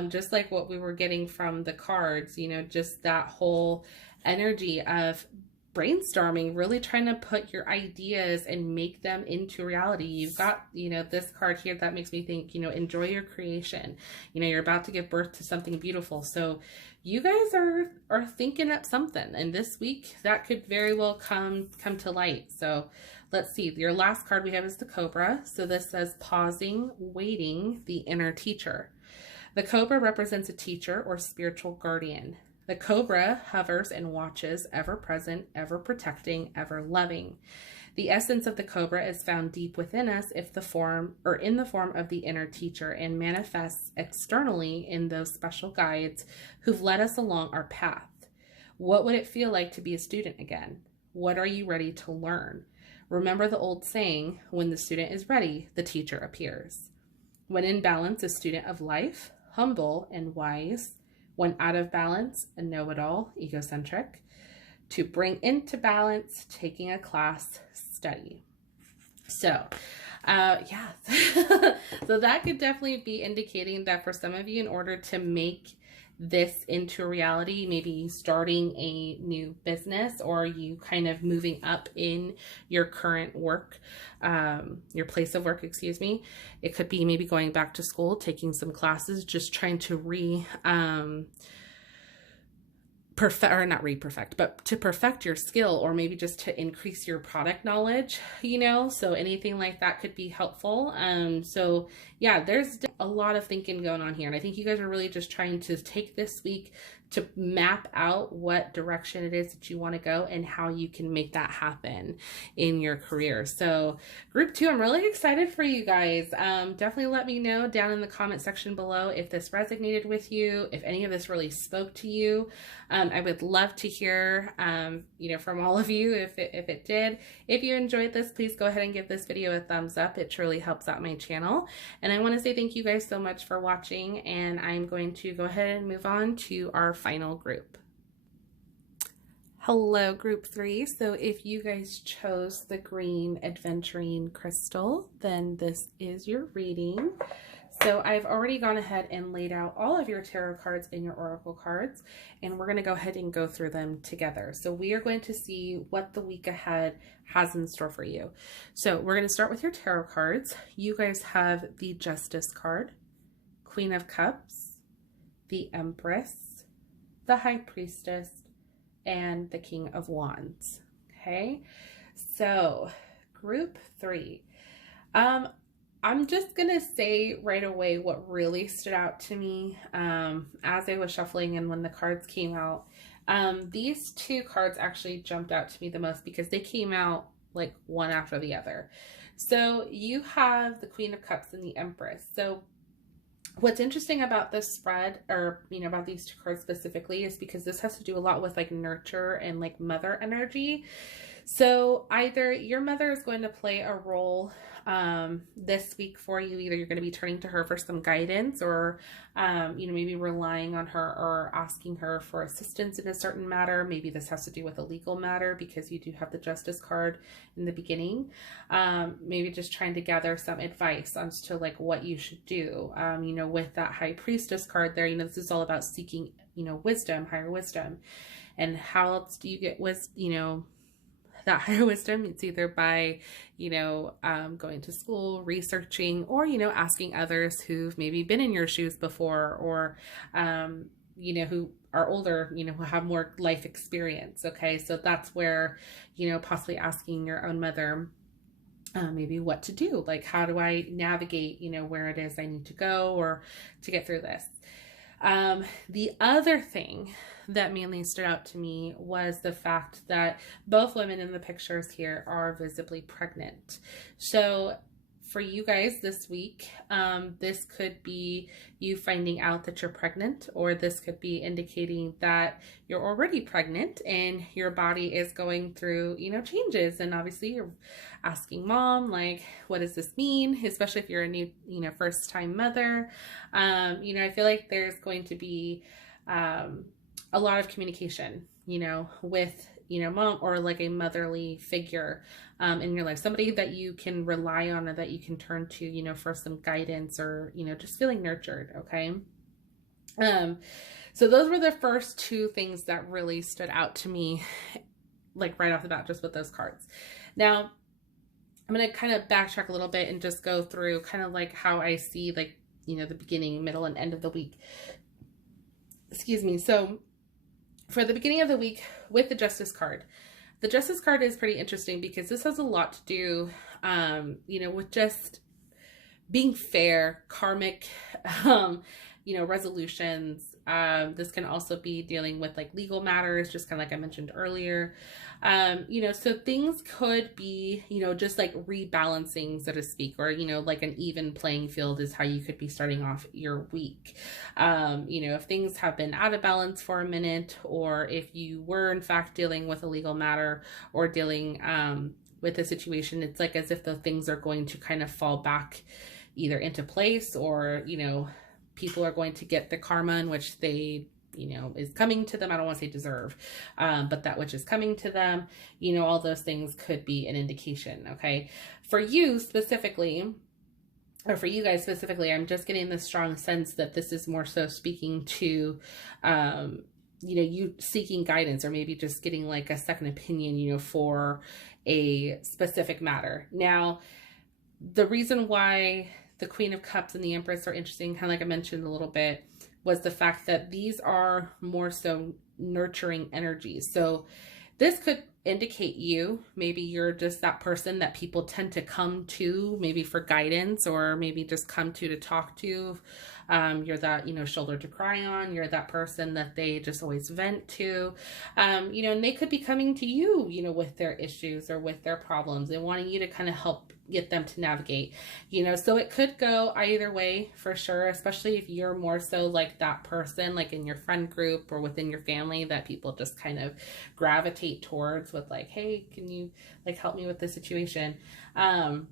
Just like what we were getting from the cards, you know, just that whole energy of brainstorming, really trying to put your ideas and make them into reality. You've got, you know, this card here that makes me think, you know, enjoy your creation. You know, you're about to give birth to something beautiful. So you guys are thinking up something, and this week that could very well come to light. So let's see. Your last card we have is the cobra. So this says pausing, waiting, the inner teacher. The cobra represents a teacher or spiritual guardian. The cobra hovers and watches, ever present, ever protecting, ever loving. The essence of the cobra is found deep within us in the form of the inner teacher and manifests externally in those special guides who've led us along our path. What would it feel like to be a student again? What are you ready to learn? Remember the old saying, when the student is ready, the teacher appears. When in balance, a student of life, humble and wise. When out of balance, a know-it-all, egocentric. To bring into balance, taking a class, study. So, yeah. So that could definitely be indicating that for some of you, in order to make this into reality, maybe starting a new business or you kind of moving up in your current work, your place of work, excuse me. It could be maybe going back to school, taking some classes, just trying to to perfect your skill, or maybe just to increase your product knowledge, you know, so anything like that could be helpful. So yeah, there's a lot of thinking going on here. And I think you guys are really just trying to take this week to map out what direction it is that you want to go and how you can make that happen in your career. So group 2, I'm really excited for you guys. Definitely let me know down in the comment section below if this resonated with you, if any of this really spoke to you. I would love to hear, from all of you if it did. If you enjoyed this, please go ahead and give this video a thumbs up. It truly helps out my channel. And I want to say thank you guys so much for watching, and I'm going to go ahead and move on to our final group. Hello, group 3. So if you guys chose the green adventurine crystal, then this is your reading. So I've already gone ahead and laid out all of your tarot cards and your oracle cards, and we're going to go ahead and go through them together. So we are going to see what the week ahead has in store for you. So we're going to start with your tarot cards. You guys have the Justice card, Queen of Cups, the Empress, the High Priestess, and the King of Wands. Okay, so group 3. I'm just gonna say right away what really stood out to me as I was shuffling and when the cards came out. These 2 cards actually jumped out to me the most because they came out like one after the other. So you have the Queen of Cups and the Empress. So what's interesting about this spread, or about these 2 cards specifically, is because this has to do a lot with like nurture and like mother energy. So either your mother is going to play a role this week for you. Either you're going to be turning to her for some guidance, or maybe relying on her or asking her for assistance in a certain matter. Maybe this has to do with a legal matter because you do have the Justice card in the beginning. Maybe just trying to gather some advice as to like what you should do. With that High Priestess card there, this is all about seeking wisdom, higher wisdom. And how else do you get wisdom? That higher wisdom, it's either by, going to school, researching, or, asking others who've maybe been in your shoes before, or, who are older, who have more life experience. Okay. So that's where, possibly asking your own mother, maybe what to do, like, how do I navigate, where it is I need to go or to get through this. The other thing that mainly stood out to me was the fact that both women in the pictures here are visibly pregnant. So for you guys this week, this could be you finding out that you're pregnant, or this could be indicating that you're already pregnant and your body is going through, changes. And obviously you're asking mom, like, what does this mean? Especially if you're a new, first time mother. I feel like there's going to be, a lot of communication, with, mom, or like a motherly figure in your life, somebody that you can rely on or that you can turn to, for some guidance, or, just feeling nurtured. Okay. So those were the first 2 things that really stood out to me, like right off the bat, just with those cards. Now I'm going to kind of backtrack a little bit and just go through kind of like how I see, like, the beginning, middle, and end of the week. Excuse me. So for the beginning of the week with the Justice card is pretty interesting because this has a lot to do, with just being fair, karmic, resolutions. This can also be dealing with like legal matters, just kind of like I mentioned earlier. So things could be, just like rebalancing, so to speak, or, like an even playing field is how you could be starting off your week. If things have been out of balance for a minute, or if you were in fact dealing with a legal matter or dealing, with a situation, it's like as if the things are going to kind of fall back either into place, or, people are going to get the karma in which they, is coming to them. I don't want to say deserve, but that which is coming to them, all those things could be an indication. Okay. For you specifically, or for you guys specifically, I'm just getting the strong sense that this is more so speaking to, you seeking guidance, or maybe just getting like a second opinion, for a specific matter. Now, the reason why the Queen of Cups and the Empress are interesting, kind of like I mentioned a little bit, was the fact that these are more so nurturing energies. So this could indicate maybe you're just that person that people tend to come to, maybe for guidance, or maybe just come to talk to, You're that, shoulder to cry on. You're that person that they just always vent to, and they could be coming to you, with their issues or with their problems and wanting you to kind of help get them to navigate, so it could go either way for sure, especially if you're more so like that person, like in your friend group or within your family that people just kind of gravitate towards with like, hey, can you like help me with this situation? I'm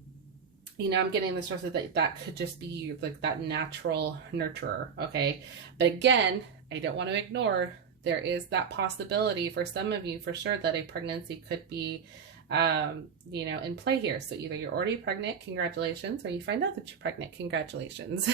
getting the sense that could just be like that natural nurturer. Okay. But again, I don't want to ignore, there is that possibility for some of you for sure that a pregnancy could be in play here. So either you're already pregnant, congratulations, or you find out that you're pregnant, congratulations.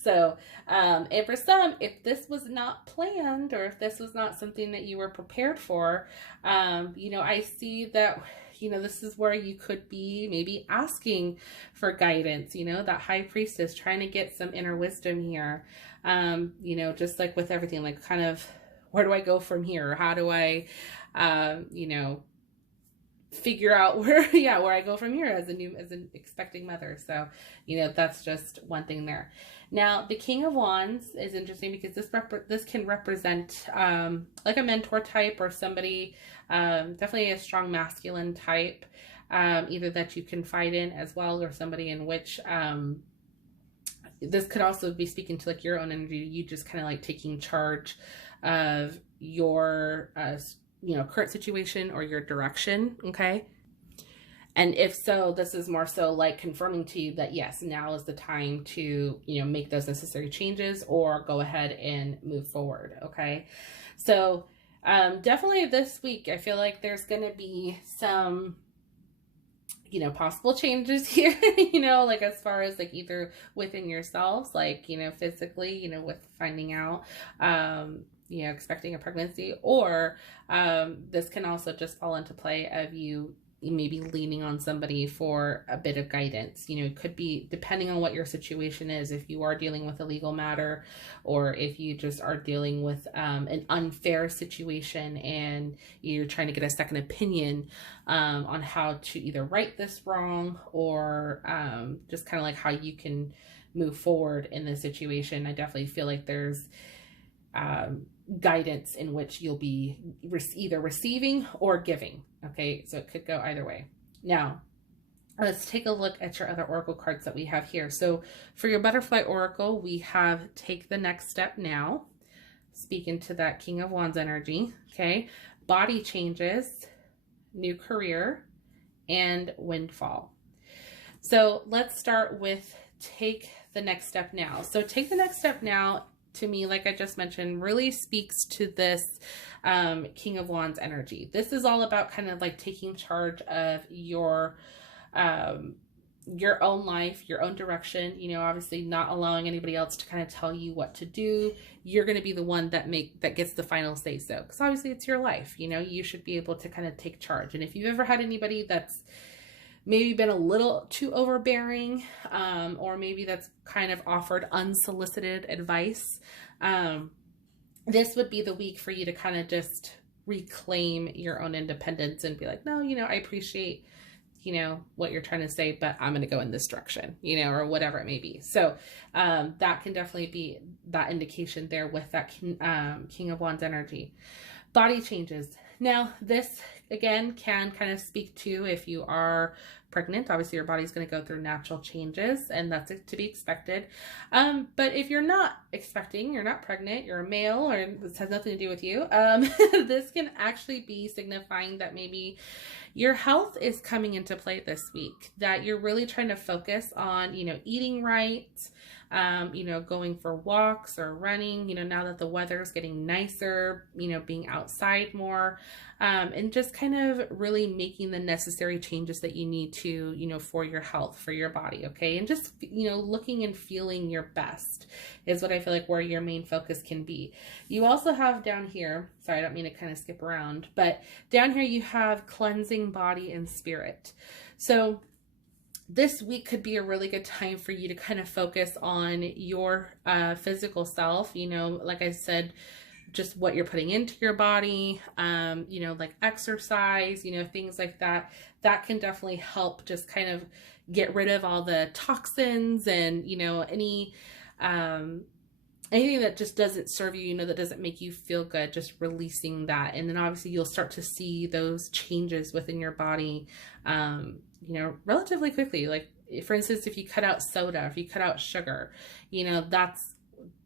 So, and for some, if this was not planned or if this was not something that you were prepared for, I see that, this is where you could be maybe asking for guidance, that high priestess trying to get some inner wisdom here. Just like with everything, like kind of, where do I go from here? How do I, figure out where I go from here as an expecting mother. So, that's just one thing there. Now, the King of Wands is interesting because this can represent like a mentor type or somebody, definitely a strong masculine type, either that you confide in as well, or somebody in which this could also be speaking to like your own energy, you just kind of like taking charge of your current situation or your direction. Okay. And if so, this is more so like confirming to you that yes, now is the time to, make those necessary changes or go ahead and move forward. Okay. So, definitely this week, I feel like there's going to be some, possible changes here, like as far as like either within yourselves, like, physically, with finding out, expecting a pregnancy, or this can also just fall into play of you maybe leaning on somebody for a bit of guidance. It could be depending on what your situation is, if you are dealing with a legal matter or if you just are dealing with an unfair situation and you're trying to get a second opinion on how to either right this wrong or just kind of like how you can move forward in this situation. I definitely feel like there's guidance in which you'll be either receiving or giving. Okay, so it could go either way. Now, let's take a look at your other oracle cards that we have here. So for your butterfly oracle, we have take the next step now, speaking to that King of Wands energy. Okay, body changes, new career, and windfall. So let's start with take the next step now. So take the next step now, to me, like I just mentioned, really speaks to this King of Wands energy. This is all about kind of like taking charge of your own life, your own direction, obviously not allowing anybody else to kind of tell you what to do. You're going to be the one that gets the final say so, because obviously it's your life. You should be able to kind of take charge. And if you've ever had anybody that's maybe been a little too overbearing, or maybe that's kind of offered unsolicited advice, this would be the week for you to kind of just reclaim your own independence and be like, no, I appreciate, what you're trying to say, but I'm going to go in this direction, or whatever it may be. So that can definitely be that indication there with that King of Wands energy. Body changes. Now, this again can kind of speak to if you are pregnant. Obviously, your body's going to go through natural changes, and that's to be expected. But if you're not expecting, you're not pregnant, you're a male, or this has nothing to do with you, this can actually be signifying that maybe your health is coming into play this week, that you're really trying to focus on, eating right, going for walks or running, now that the weather is getting nicer, being outside more, and just kind of really making the necessary changes that you need to, for your health, for your body. Okay. And just, looking and feeling your best is what I feel like where your main focus can be. You also have down here, sorry, I don't mean to kind of skip around, but down here you have cleansing body and spirit. So this week could be a really good time for you to kind of focus on your physical self, like I said, just what you're putting into your body, like exercise, things like that. That can definitely help just kind of get rid of all the toxins and, any anything that just doesn't serve you, that doesn't make you feel good, just releasing that. And then obviously you'll start to see those changes within your body, relatively quickly. Like, for instance, if you cut out soda, if you cut out sugar, that's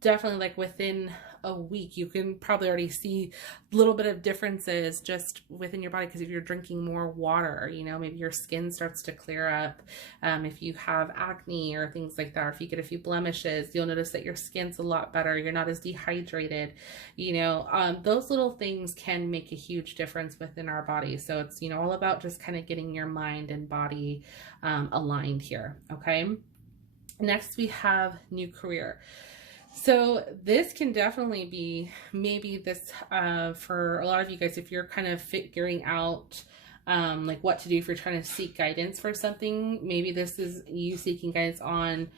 definitely like within a week, you can probably already see a little bit of differences just within your body. Because if you're drinking more water, maybe your skin starts to clear up. If you have acne or things like that, or if you get a few blemishes, you'll notice that your skin's a lot better. You're not as dehydrated. Those little things can make a huge difference within our body. So it's, all about just kind of getting your mind and body aligned here. Okay. Next, we have new career. So this can definitely be maybe this for a lot of you guys, if you're kind of figuring out like what to do if you're trying to seek guidance for something. Maybe this is you seeking guidance on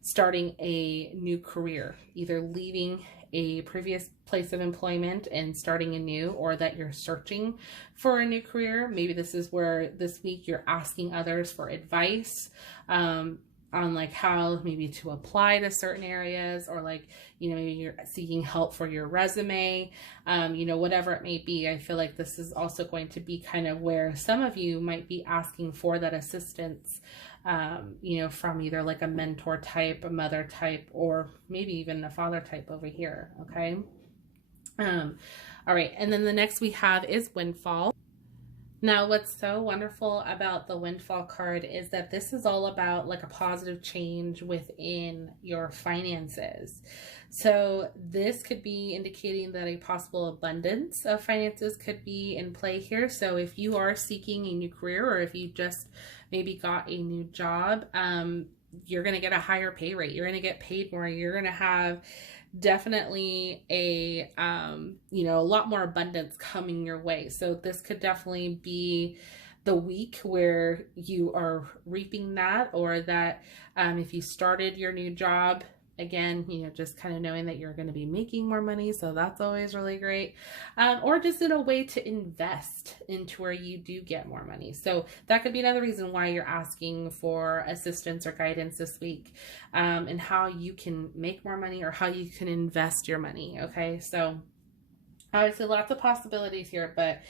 starting a new career, either leaving a previous place of employment and starting a new, or that you're searching for a new career. Maybe this is where this week you're asking others for advice on like how maybe to apply to certain areas, or like, maybe you're seeking help for your resume, whatever it may be. I feel like this is also going to be kind of where some of you might be asking for that assistance, from either like a mentor type, a mother type, or maybe even a father type over here. Okay. All right. And then the next we have is windfall. Now, what's so wonderful about the windfall card is that this is all about like a positive change within your finances. So this could be indicating that a possible abundance of finances could be in play here. So if you are seeking a new career, or if you just maybe got a new job, you're going to get a higher pay rate. You're going to get paid more. You're going to have definitely a lot more abundance coming your way. So this could definitely be the week where you are reaping that, or that if you started your new job, again, just kind of knowing that you're going to be making more money. So that's always really great. Or just in a way to invest into where you do get more money. So that could be another reason why you're asking for assistance or guidance this week, and how you can make more money, or how you can invest your money. Okay. So obviously lots of possibilities here, but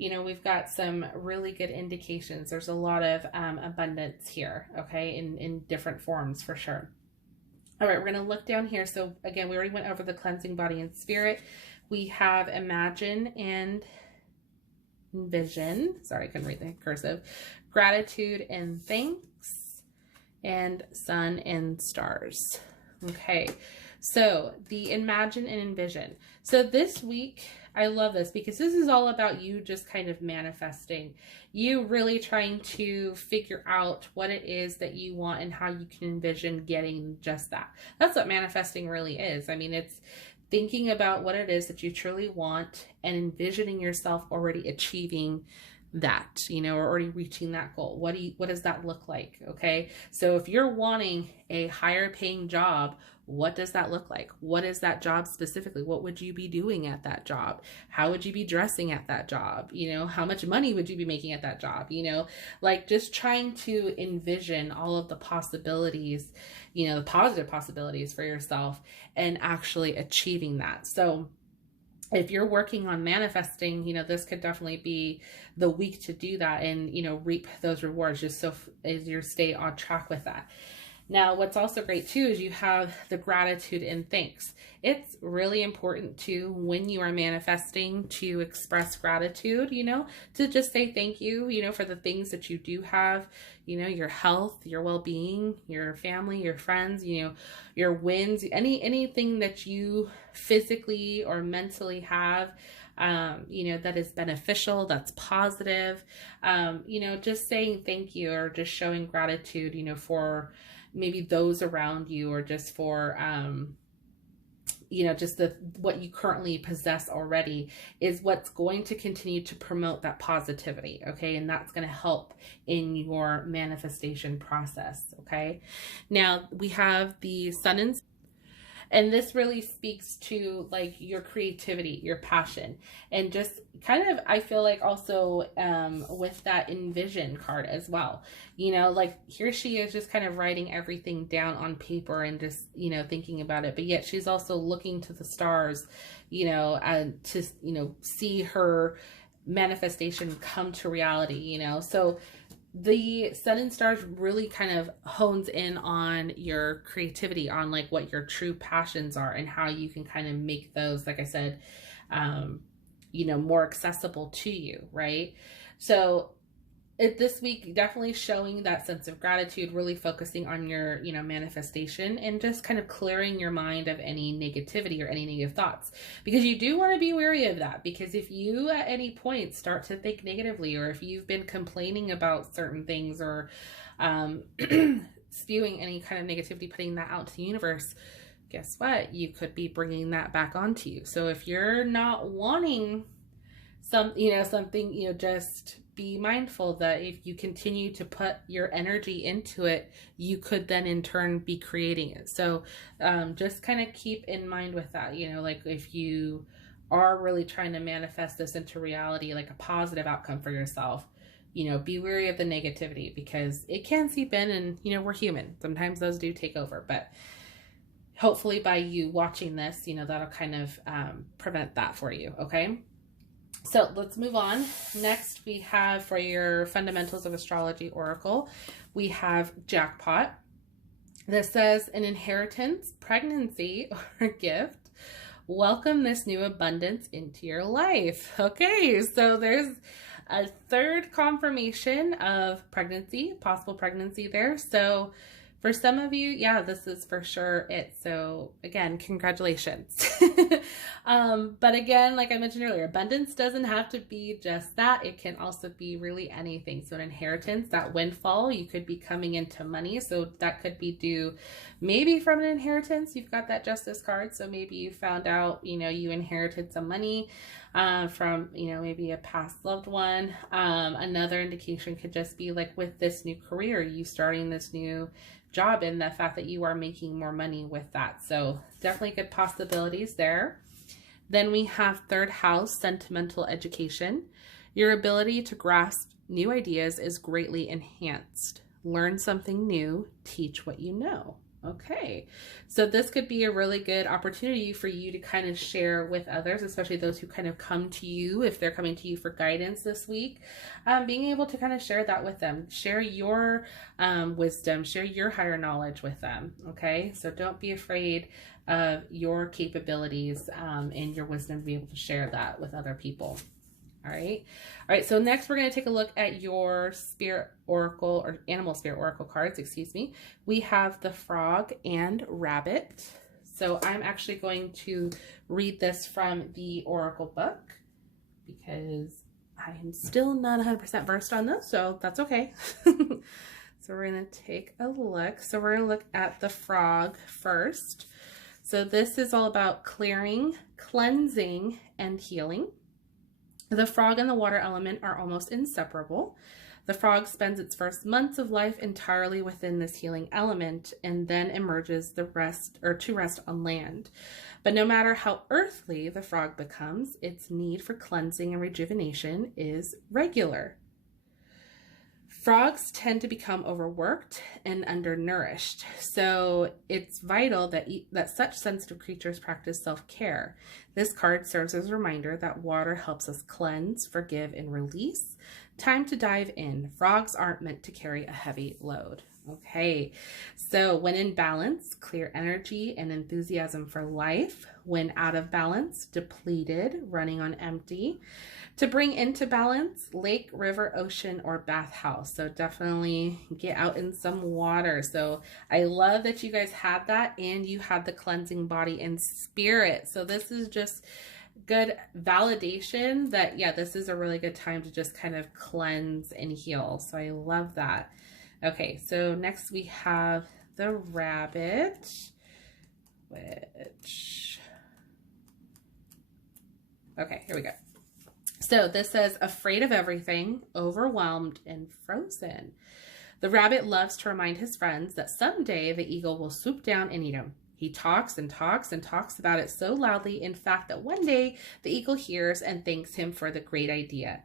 we've got some really good indications. There's a lot of abundance here. Okay. In different forms for sure. All right, we're going to look down here. So again, we already went over the cleansing body and spirit. We have imagine and envision. Sorry, I couldn't read the cursive. Gratitude and thanks, and sun and stars. Okay, so the imagine and envision. So this week, I love this because this is all about you just kind of manifesting. You really trying to figure out what it is that you want and how you can envision getting just that. That's what manifesting really is. I mean, it's thinking about what it is that you truly want and envisioning yourself already achieving that, or already reaching that goal. What does that look like? Okay. So if you're wanting a higher paying job, what does that look like? What is that job specifically? What would you be doing at that job? How would you be dressing at that job? How much money would you be making at that job? Like just trying to envision all of the possibilities, the positive possibilities for yourself, and actually achieving that. So if you're working on manifesting, this could definitely be the week to do that and, reap those rewards, just so as you stay on track with that. Now, what's also great too is you have the gratitude and thanks. It's really important to, when you are manifesting, to express gratitude, to just say thank you, for the things that you do have, your health, your well-being, your family, your friends, your wins, anything that you physically or mentally have, that is beneficial, that's positive, just saying thank you, or just showing gratitude, for maybe those around you, or just for, just what you currently possess already, is what's going to continue to promote that positivity. Okay. And that's going to help in your manifestation process. Okay. Now we have the sun and And this really speaks to like your creativity, your passion, and just kind of, I feel like also with that envision card as well, you know, like here she is just kind of writing everything down on paper and just, you know, thinking about it, but yet she's also looking to the stars, you know, and to, you know, see her manifestation come to reality, you know. So the Sun and Stars really kind of hones in on your creativity, on like what your true passions are and how you can kind of make those, like I said, you know, more accessible to you, right? So this week, definitely showing that sense of gratitude, really focusing on your, you know, manifestation, and just kind of clearing your mind of any negativity or any negative thoughts, because you do want to be wary of that. Because if you at any point start to think negatively, or if you've been complaining about certain things, or spewing any kind of negativity, putting that out to the universe, guess what? You could be bringing that back onto you. So if you're not wanting something, you know, just be mindful that if you continue to put your energy into it, you could then in turn be creating it. So just kind of keep in mind with that, you know, like if you are really trying to manifest this into reality, like a positive outcome for yourself, you know, be wary of the negativity, because it can seep in, and, you know, we're human. Sometimes those do take over, but hopefully by you watching this, you know, that'll kind of prevent that for you. Okay. So let's move on. Next, we have for your Fundamentals of Astrology Oracle, we have Jackpot. This says, an inheritance, pregnancy, or gift. Welcome this new abundance into your life. Okay, so there's a third confirmation of pregnancy, possible pregnancy there. So for some of you, yeah, this is for sure it. So again, congratulations. But again, like I mentioned earlier, abundance doesn't have to be just that. It can also be really anything. So an inheritance, that windfall, you could be coming into money. So that could be due maybe from an inheritance. You've got that Justice card. So maybe you found out, you know, you inherited some money from, you know, maybe a past loved one. Another indication could just be like with this new career, you starting this new job, and the fact that you are making more money with that. So definitely good possibilities there. Then we have third house, sentimental education. Your ability to grasp new ideas is greatly enhanced. Learn something new, teach what you know. Okay, so this could be a really good opportunity for you to kind of share with others, especially those who kind of come to you, if they're coming to you for guidance this week, being able to kind of share that with them, share your wisdom, share your higher knowledge with them. Okay, so don't be afraid of your capabilities and your wisdom to be able to share that with other people. All right, so next we're going to take a look at your Spirit Oracle, or Animal Spirit Oracle cards, excuse me. We have the Frog and Rabbit. So I'm actually going to read this from the Oracle book, because I am still not 100% versed on this, so that's okay. So we're going to take a look. So we're going to look at the Frog first. So this is all about clearing, cleansing, and healing. The frog and the water element are almost inseparable. The frog spends its first months of life entirely within this healing element, and then emerges to rest on land. But no matter how earthly the frog becomes, its need for cleansing and rejuvenation is regular. Frogs tend to become overworked and undernourished, so it's vital that such sensitive creatures practice self-care. This card serves as a reminder that water helps us cleanse, forgive, and release. Time to dive in. Frogs aren't meant to carry a heavy load. Okay, so when in balance, clear energy and enthusiasm for life. When out of balance, depleted, running on empty. To bring into balance, lake, river, ocean, or bathhouse. So definitely get out in some water. So I love that you guys had that, and you had the cleansing body and spirit. So this is just good validation that, yeah, this is a really good time to just kind of cleanse and heal. So I love that. Okay, so next we have the Rabbit, which, okay, here we go. So this says, afraid of everything, overwhelmed, and frozen. The rabbit loves to remind his friends that someday the eagle will swoop down and eat him. He talks and talks and talks about it so loudly, in fact, that one day the eagle hears and thanks him for the great idea.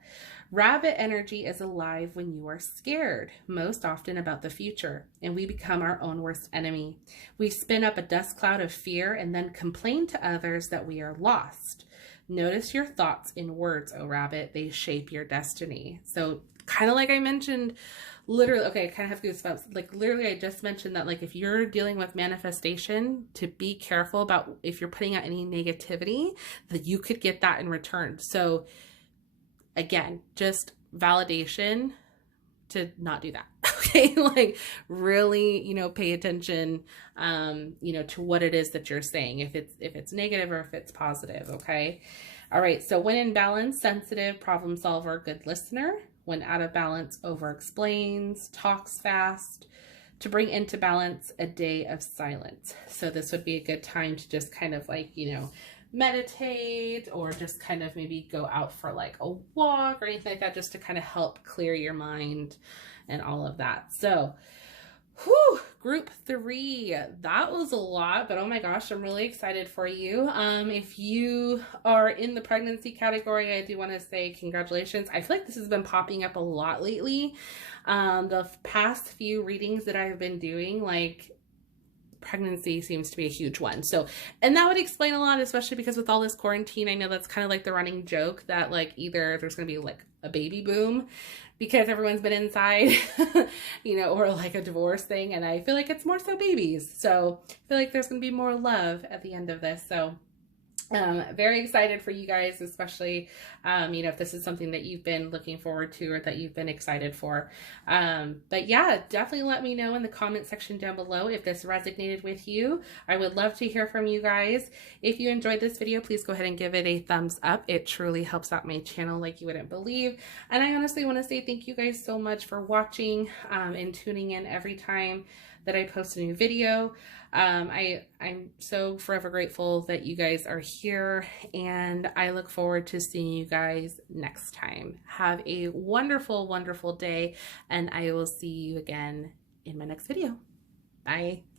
Rabbit energy is alive when you are scared, most often about the future, and we become our own worst enemy. We spin up a dust cloud of fear and then complain to others that we are lost. Notice your thoughts in words, oh rabbit. They shape your destiny. So kind of like I mentioned, literally, okay, I kind of have goosebumps. Like literally, I just mentioned that like if you're dealing with manifestation, to be careful about if you're putting out any negativity, that you could get that in return. So again, just validation to not do that. Okay, like really, you know, pay attention, you know, to what it is that you're saying, if it's negative or if it's positive. Okay. All right. So when in balance, sensitive, problem solver, good listener. When out of balance, over explains, talks fast. To bring into balance, a day of silence. So this would be a good time to just kind of like, you know, meditate, or just kind of maybe go out for like a walk or anything like that, just to kind of help clear your mind and all of that. So whew, group 3, that was a lot, but oh my gosh, I'm really excited for you. If you are in the pregnancy category, I do want to say congratulations. I feel like this has been popping up a lot lately. The past few readings that I've been doing, like pregnancy seems to be a huge one. So, and that would explain a lot, especially because with all this quarantine, I know that's kind of like the running joke that like either there's going to be like a baby boom because everyone's been inside, you know, or like a divorce thing. And I feel like it's more so babies. So I feel like there's going to be more love at the end of this. So very excited for you guys, especially, you know, if this is something that you've been looking forward to or that you've been excited for. But yeah, definitely let me know in the comment section down below if this resonated with you. I would love to hear from you guys. If you enjoyed this video, please go ahead and give it a thumbs up. It truly helps out my channel like you wouldn't believe. And I honestly want to say thank you guys so much for watching and tuning in every time that I post a new video. I'm so forever grateful that you guys are here, and I look forward to seeing you guys next time. Have a wonderful, wonderful day, and I will see you again in my next video. Bye.